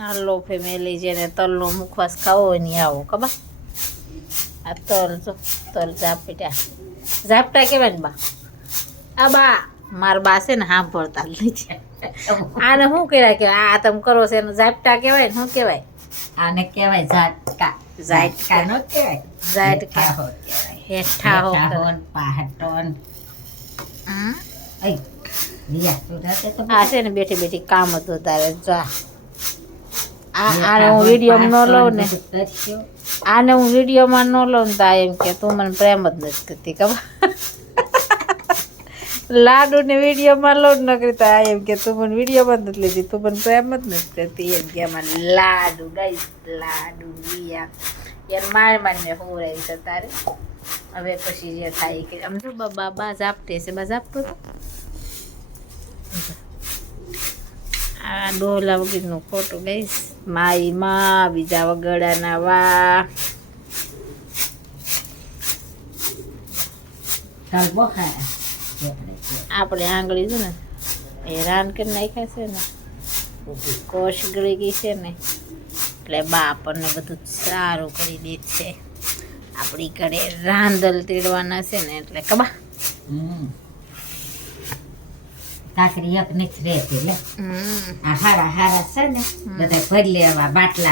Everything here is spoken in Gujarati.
હાલો ફેમિલી, જેને તલનો મુખવાસ ખાવો હોય ને આવો ખબર. આ તલ જો, તલ ઝાપટા કહેવાય ને બા. આ બા મારા બા છે ને સાંભળતા નથી. આને શું કહેવાય? આ તમે કરો છો એનું ઝાપટા કહેવાય ને શું કહેવાય? આને કહેવાય ઝાટકા. ઝાટકા નો કહેવાય, ઝાટકા કહેવાય. હેઠા હો પાહટોન. આ છે ને બેઠી બેઠી કામ હતું તારે જા. આને હું વિડીયોમાં ન લઉં ને, આને હું વિડીયોમાં ન લઉં ને તા એમ કે તું મને પ્રેમ જ નથી કરતી ખબર. લાડુ ને વિડીયોમાં લઉં ન કરતા એમ કે તું મને વિડીયોમાં જ નથી લીધી, તું મને પ્રેમ જ નથી કરતી એમ કે. એમાં લાડુ ગાઈસ, લાડુ રિયા યાર મારને હોરાય છે તારે. હવે પછી જે થાય કે આમ જો બા ઝાપટે છે, બા ઝાપતો હતો. આ ડોલા વગરનું ખોટું ગઈશ. માઈ માં બીજા વગડાના વા. આપણે આંગળી છે ને એ રાન કરી નાખ્યા છે ને, કોશ ગળી ગઈ છે ને, એટલે બા આપણને બધું સારું કરી દે છે. આપણી ઘરે રાંદલ તેડવાના છે ને એટલે કબા કાકરી એક નથી રહેતી લે. આ હારા હારા છે ને બધા ભરી લેવા બાટલા.